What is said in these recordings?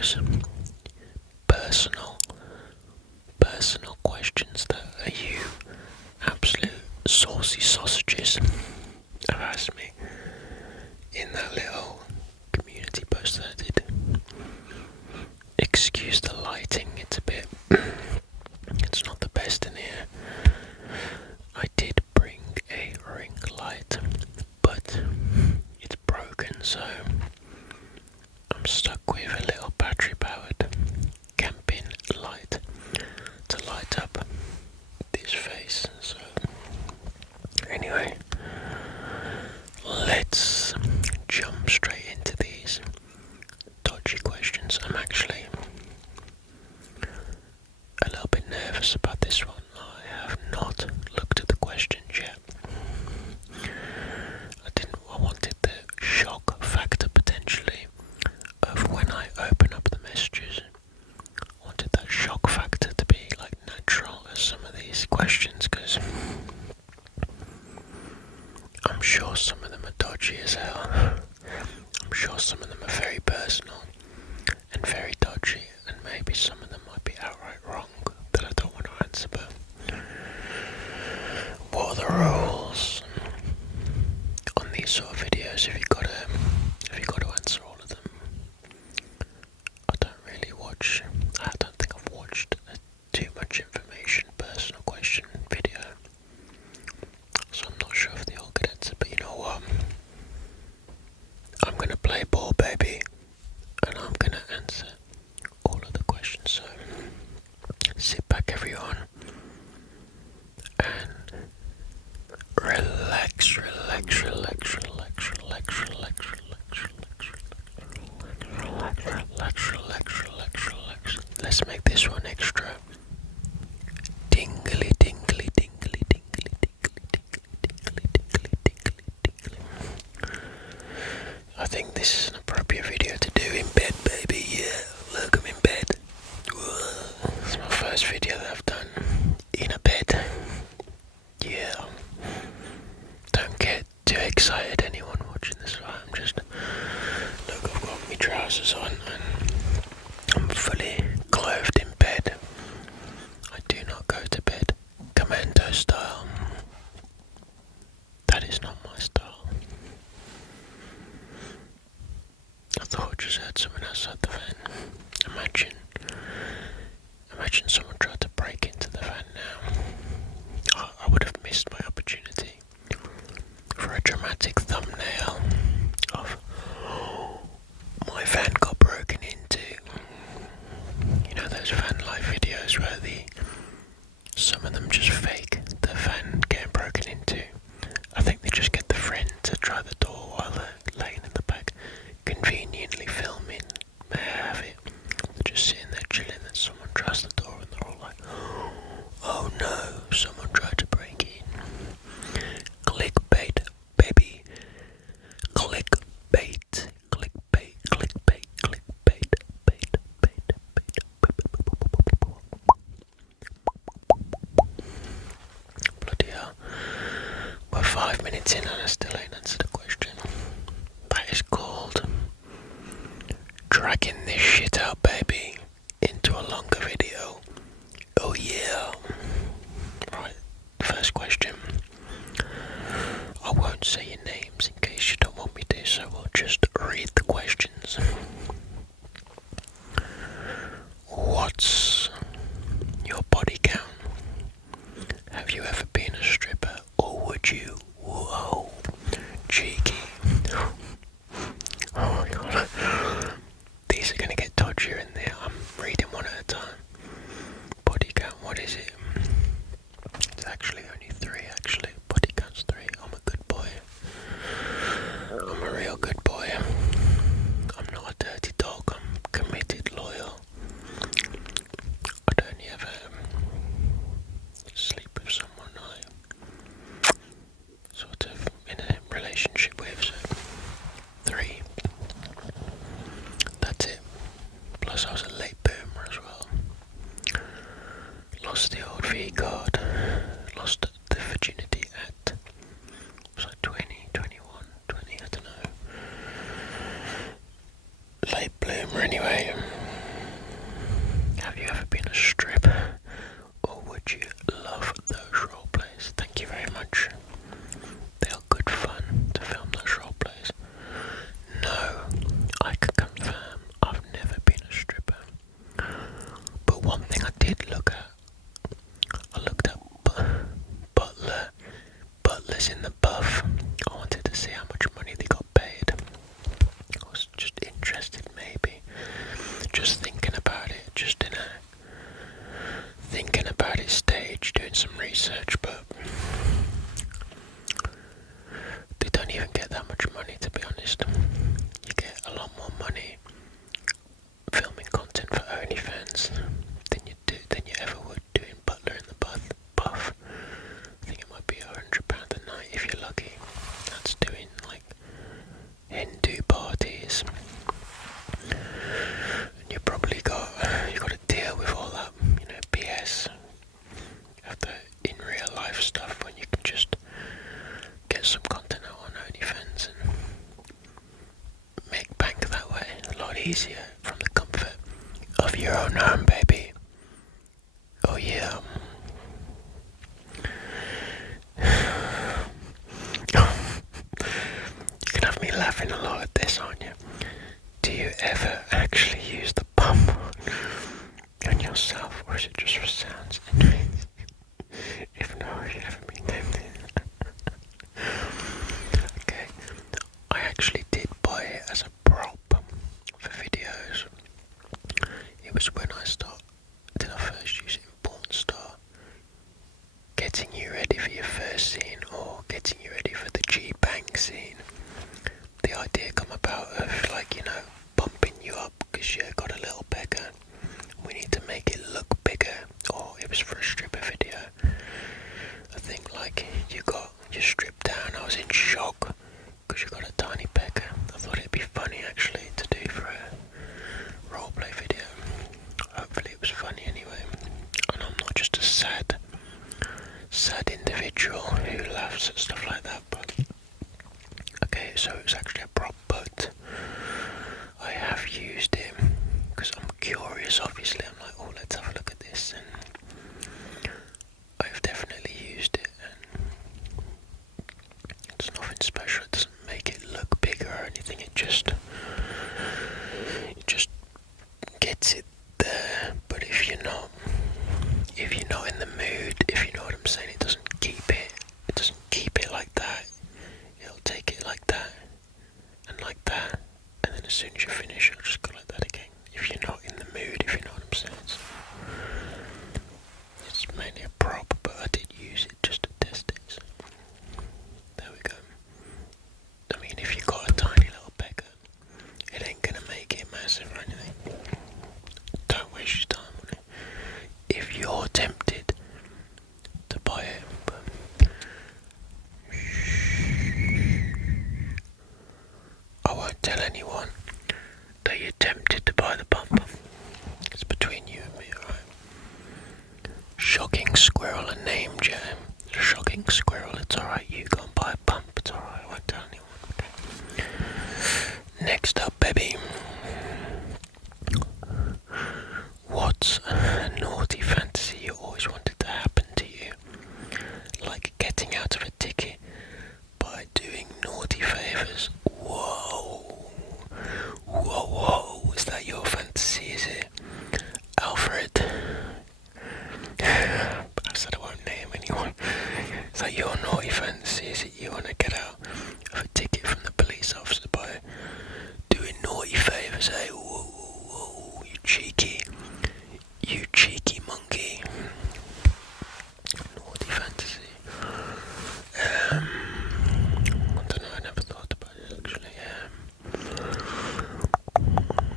those personal questions that you absolute saucy sausages have asked me in that little community post that I did. Excuse the lighting, it's not the best in here. I did bring a ring light, but it's broken, so I'm stuck with a little battery powered camping light to light up this face. So anyway, let's jump straight into these dodgy questions. I'm actually a little bit nervous about this one. I have not looked at the questions yet. I wanted the shock factor potentially of when I open up the messages. I wanted that shock factor to be like natural as some of these questions, because I'm sure some of them are dodgy as hell. I'm sure some of them are very personal and very dodgy, and maybe some of them might be outright wrong that I don't want to answer, but what are the rules on these sort of videos if you got to answer all of them? I don't think I've watched a too much information personal question video, so I'm not sure if they all get answered, but you know what? I'm going to play ball, baby, and I'm going to answer all of the questions, so sit back everyone and relax. Let's make this one extra tingly. I think this is an appropriate video to do in bed, baby. Yeah, look, I'm in bed. It's my first video that I've done in a bed. Yeah. Don't get too excited, anyone watching this. I'm just, look, I've got my trousers on and I'm fully clothed in bed. I do not go to bed commando style. That is not my style. I thought I just heard someone outside the van. Imagine someone tried to break into the van now. I would have missed my opportunity for a dramatic thumbnail of my van got broken into. You know those van life videos where some of them just fake the van getting broken into. I think they just get the friend to try the door while they're laying in the back, conveniently filming. May I have it? They're just sitting there chilling, and someone tries the door, and they're all like, "Oh no, someone tried to break in." Clickbait, baby. Clickbait. Bloody hell. We're 5 minutes in and I still ain't answered a question. That is called dragging this shit out, baby, into a longer video. Oh yeah. Right, first question. I won't say your names in case you don't want me to, so we'll just read the questions. What's your body count? Have you ever been a stripper, or would you? Whoa, cheeky. Oh my god. These are gonna get dodgier in there. I'm reading one at a time. Body count, what is it? It's actually only 3, actually. Body count's 3. I'm a good boy. I'm a real good boy. I'm not a dirty dog. I'm committed, loyal. I'd only ever sleep with someone I sort of in a relationship with, so 3. That's it. Plus I was a late boomer as well. Lost the old V card. Lost the virginity at, was I 20, 21, 20, I don't know. Late bloomer anyway. been a stripper? Or would you love those role plays? Thank you very much. They are good fun to film those role plays. No, I can confirm I've never been a stripper. But one thing I did look at, I looked at butlers in the buff. I wanted to see how much money they got paid. I was just interested, maybe. Just thinking about it, just in a thinking about it stage, doing some research, but they don't even get that much money, to be honest. You get a lot more money filming content for OnlyFans than you ever would doing butler in the buff. I think it might be £100 a night if you're lucky. That's doing like Hindu parties. And you probably got to deal with all that, BS. Of the in real life stuff when you can just get some content out on OnlyFans and make bank that way. A lot easier from the comfort of your own home, baby. Oh yeah. You're gonna have me laughing a lot at this, aren't you? Do you ever actually use the pump on yourself, or is it just for sounds? If no, have you ever been tempted? Okay, I actually did buy it as a prop for videos. It was when I first use it in Porn Star, getting you ready for your first scene or getting you ready for the G-Bang scene. The idea come about of bumping you up because you got a little bigger. We need to make it look bigger, or it was for a stripper video. I think you stripped down. I was in shock because you got a tiny pecker. I thought it'd be funny actually to do for a roleplay video. Hopefully it was funny anyway. And I'm not just a sad individual who laughs at stuff like that. But okay, so it was actually a prop, but I have used it because I'm curious. Obviously, I'm like, oh, let's have a look at this, and I've definitely used it, and it's nothing special. It doesn't make it look bigger or anything. It just gets it there. But if you're not in the mood, if you know what I'm saying, it doesn't keep it like that. It'll take it like that, and then as soon as you finish, it'll just go like that again. If you're not in the mood, if you know what I'm saying. So it's mainly a prop, but I did use it just to test it. So there we go. I mean, if you've got a tiny little pecker, it ain't gonna make it massive or anything. Don't waste your time on it. If you're tempted to buy it, but I won't tell anyone that you're tempted to buy the pump. It's between you and me, alright? Shocking squirrel, a name, Jam. Shocking squirrel, it's alright, you go and buy a pump, it's alright, I won't tell anyone. Okay. Next up, baby. What's a naughty fantasy you always wanted to happen to you? Like getting out of a ticket by doing naughty favours. Whoa, is that your fantasy, is it? Alfred. I said I won't name anyone. Is that your naughty fantasy, is it? You want to get out of a ticket from the police officer by doing naughty favours, eh? Whoa, you cheeky monkey. Naughty fantasy. I don't know, I never thought about it actually.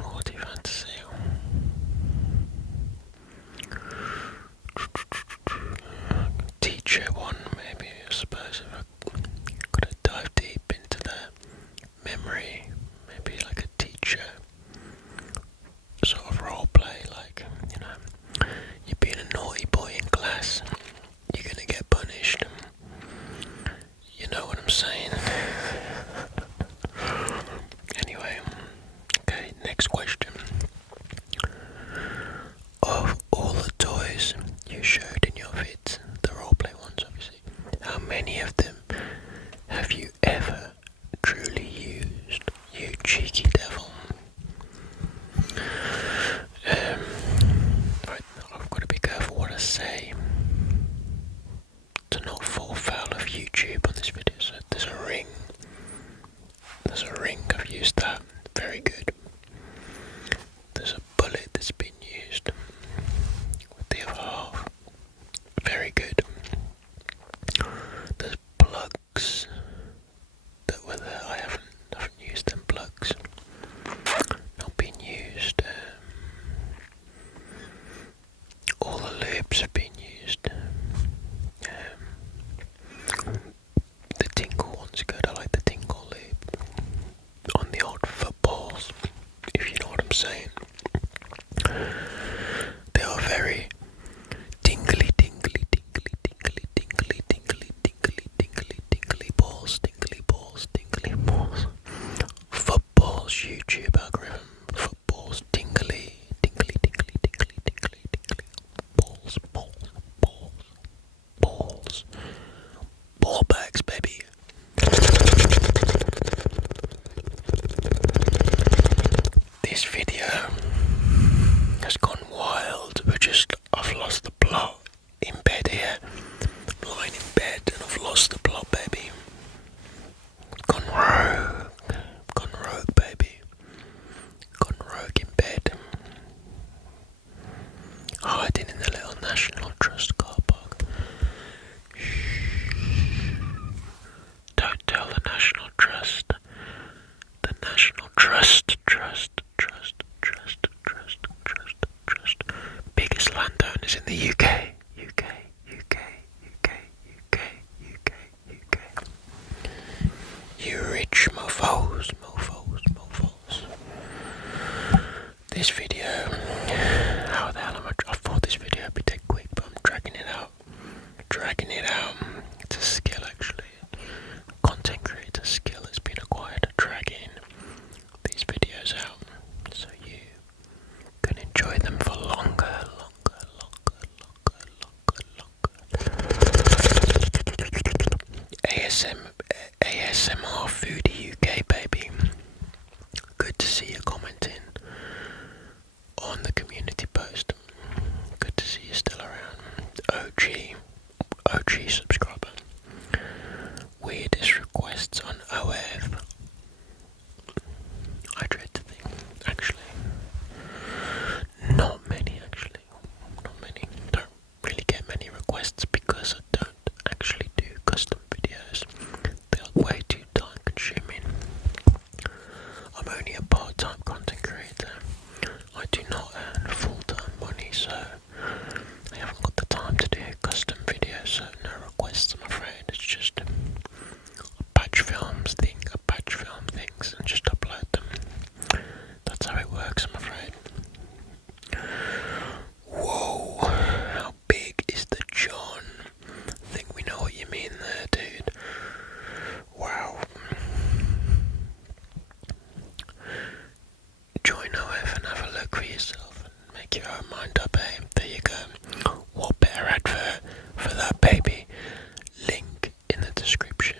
Naughty fantasy. Teacher one, maybe, I suppose, if I could have dived deep into the memory, maybe like a teacher sort of role play, like, you're being a naughty boy in class, you're gonna get punished. You know what I'm saying? Anyway, okay, next question. Of all hiding in the little National Trust car park. Don't tell the National Trust. The National Trust. Biggest landowners in the UK. You rich mofos. This video, how the hell am I thought this video would be dead quick, but I'm dragging it out. It's a skill actually. Content creator skill has been acquired, dragging these videos out so you can enjoy them for longer. ASMR Foodie UK, baby. Good to see you commenting on the community post. Good to see you still around. OG subscriber. Weirdest requests on OF. I dread to think. Actually, not many. Don't really get many requests because I don't actually do custom videos. They're way too time consuming. I'm only a part-time content creator. I do not earn full-time money, so I haven't got the time to do custom videos, so no requests, I'm afraid. It's just I patch film things and just upload them. That's how it works, I'm afraid. Whoa, how big is the John? I think we know what you mean there, dude. Wow. Join OF and have a look for yourself and make your own mind up, eh? There you go. What better advert for that, baby? Link in the description,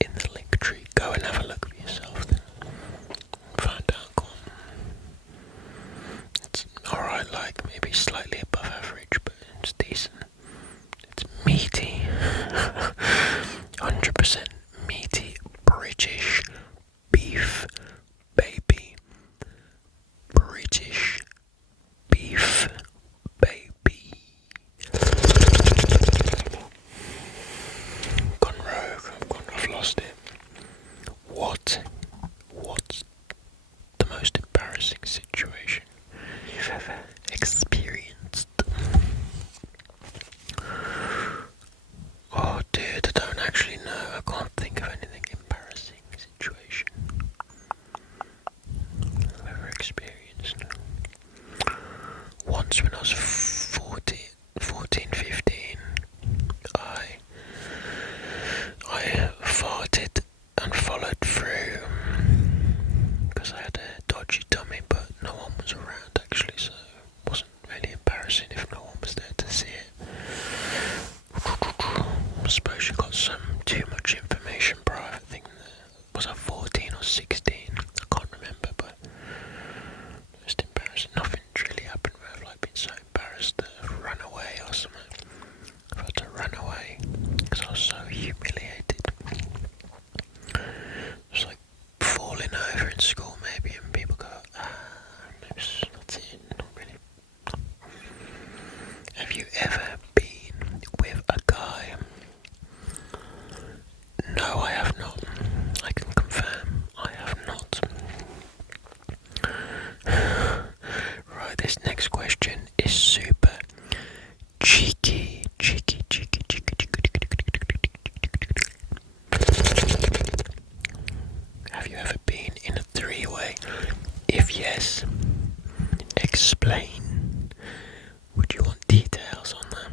in the link tree. Go and have a look for yourself then. Find out, go on. It's alright, like maybe slightly above average, but it's decent. It's meaty. 100% meaty British beef, baby. British beef, baby. Gone rogue. I've lost it. What's the most embarrassing situation you've ever experienced? Oh dude, I don't actually know. I can't think of anything embarrassing situation I've ever experienced. Once when I was 14, 15, I farted and followed through because I had a dodgy tummy, but no one was around actually, so it wasn't really embarrassing if no one was there to see it. I suppose you got some too much information private thing there. Was I 14 or 16? I can't remember, but just embarrassing. Nothing's really happened where I've like been so embarrassed that I've run away or something. I've had to run away because I was so humiliated. It was like falling over in school maybe, and people go, maybe that's it, not really. Have you ever been with a guy? No, I have not. I can confirm I have not. Right, this next question is super cheeky. Have you ever been in a three-way? If yes, explain. Would you want details on that?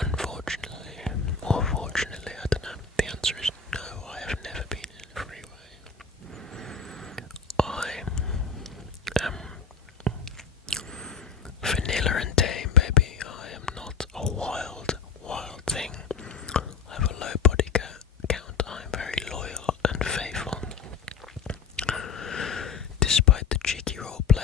Unfortunately, or fortunately, I don't know. The answer is no, I have never been in a three-way. I am vanilla and tame, baby. I am not a wild thing. I have a low body count. I am very loyal and faithful. Despite the cheeky roleplay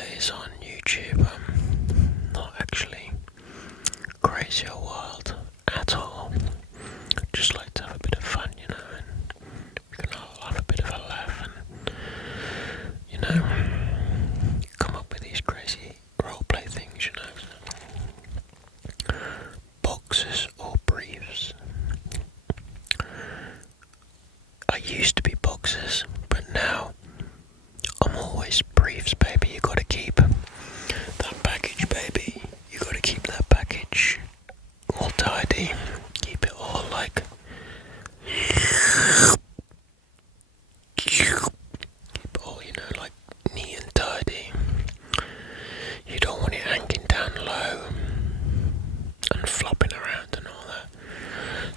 briefs, baby. You gotta keep that package, baby. You gotta keep that package all tidy. Keep it all like keep it all, like neat and tidy. You don't want it hanging down low and flopping around and all that.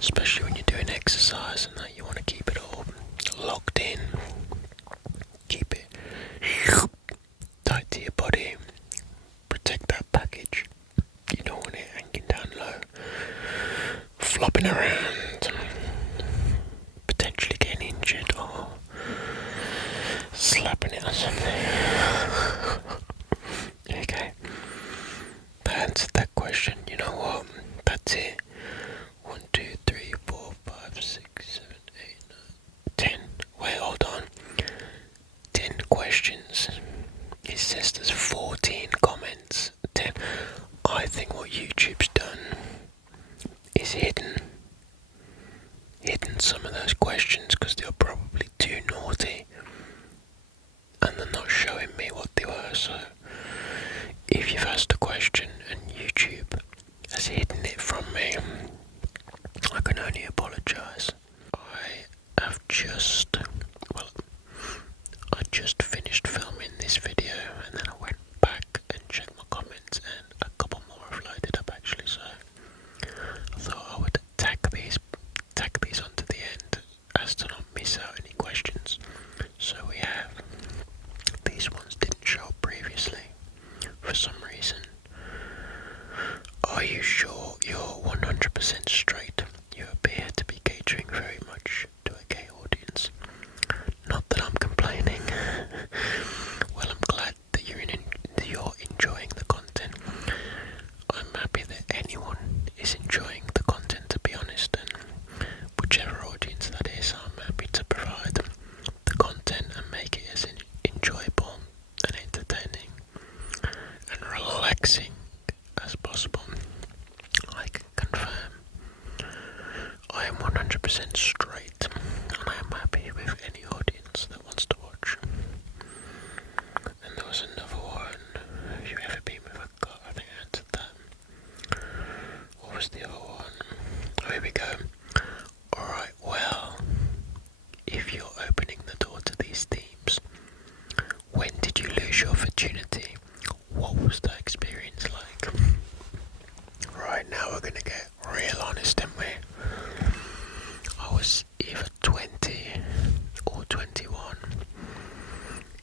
Especially when you're doing exercise and that, you want to keep it all locked in. Keep it tight to your body. Protect that package. You don't want it hanging down low, flopping around, potentially getting injured or slapping it or something. Okay. That answered that question. You know what? That's it. 1, 2, 3, 4, 5, 6, 7, 8, 9, 10. Wait, hold on. 10 questions. It says there's 14 comments. 10. I think what YouTube's done is hidden some of those questions because they were probably too naughty and they're not showing me what they were. So if you've asked a question and YouTube has hidden it from me, I can only apologise. I just finished filming this video and then I went back and checked my comments and a couple more have loaded up actually, so I thought I would tack these onto the end as to not miss out any questions. So we have, these ones didn't show up previously for some reason. Are you sure you're 100% straight? You appear to be catering very much to a gay audience. Not that I'm complaining. Well, I'm glad that you're enjoying the content. I'm happy that anyone is enjoying the content, to be honest, and whichever audience that is, I'm happy to provide the content and make it as enjoyable and entertaining and relaxing as possible. I can confirm I am 100% straight and I am happy with any audience that wants to watch. And there was another one, have you ever been with a guy? I think I answered that. What was the other one? Oh, here we go. Alright, well, if you're opening the door to these themes, when did you lose your virginity? What was that experience like? Right, now we're gonna get real honest, aren't we? I was either 20 or 21.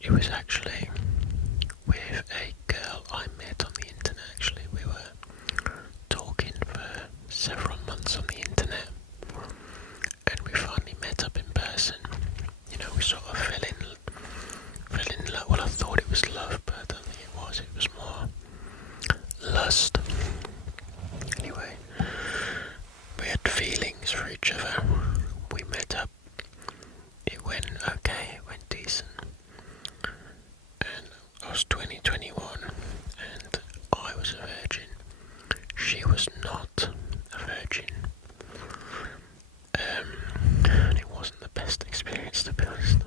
It was actually with a girl I met on the internet. Actually, we were talking for several months on the internet and we finally met up in person. We sort of fell in love. Well, I thought it was love, but I don't think it was. It was more lust. Anyway, we had feelings for each other. We met up. It went okay, it went decent. And I was 21 and I was a virgin. She was not a virgin. And it wasn't the best experience, to be honest.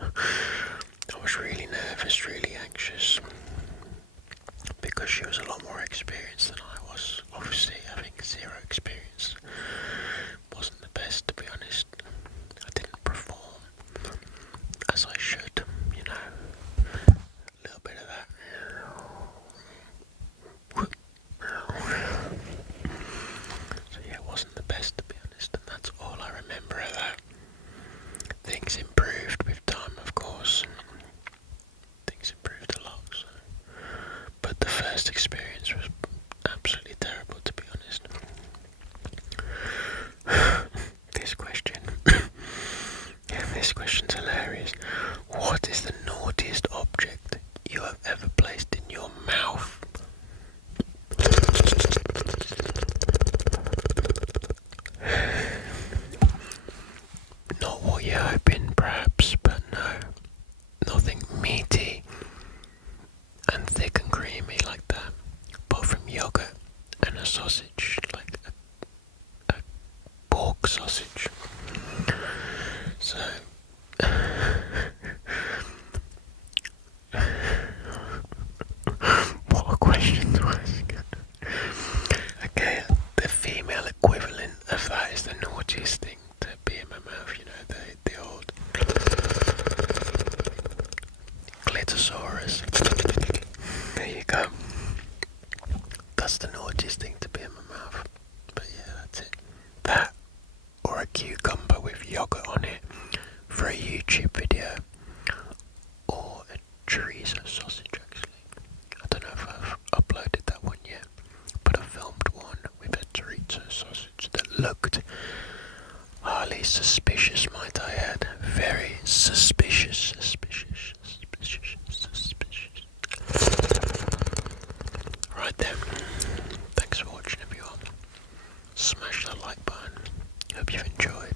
I was really nervous, really anxious, because she was a lot more experienced than I was. Obviously, having zero experience wasn't the best, to be honest. I didn't perform as I should, a little bit of that. So yeah, it wasn't the best, to be honest, and that's all I remember of that. Things improved with time, of course. Things improved a lot, so. But the first experience was absolutely terrible, to be honest. This question's hilarious. What is the naughtiest object you have ever placed in your mouth? Not what you're hoping, perhaps, but no. Nothing meaty and thick and creamy like that. But That's the naughtiest thing to be in my mouth. But yeah, that's it. That or a cucumber with yogurt on it for a YouTube video, or a chorizo sausage actually. I don't know if I've uploaded that one yet, but I filmed one with a chorizo sausage that looked highly suspicious, might I add. Very suspicious. Right then, thanks for watching everyone. Smash that like button. Hope you've enjoyed.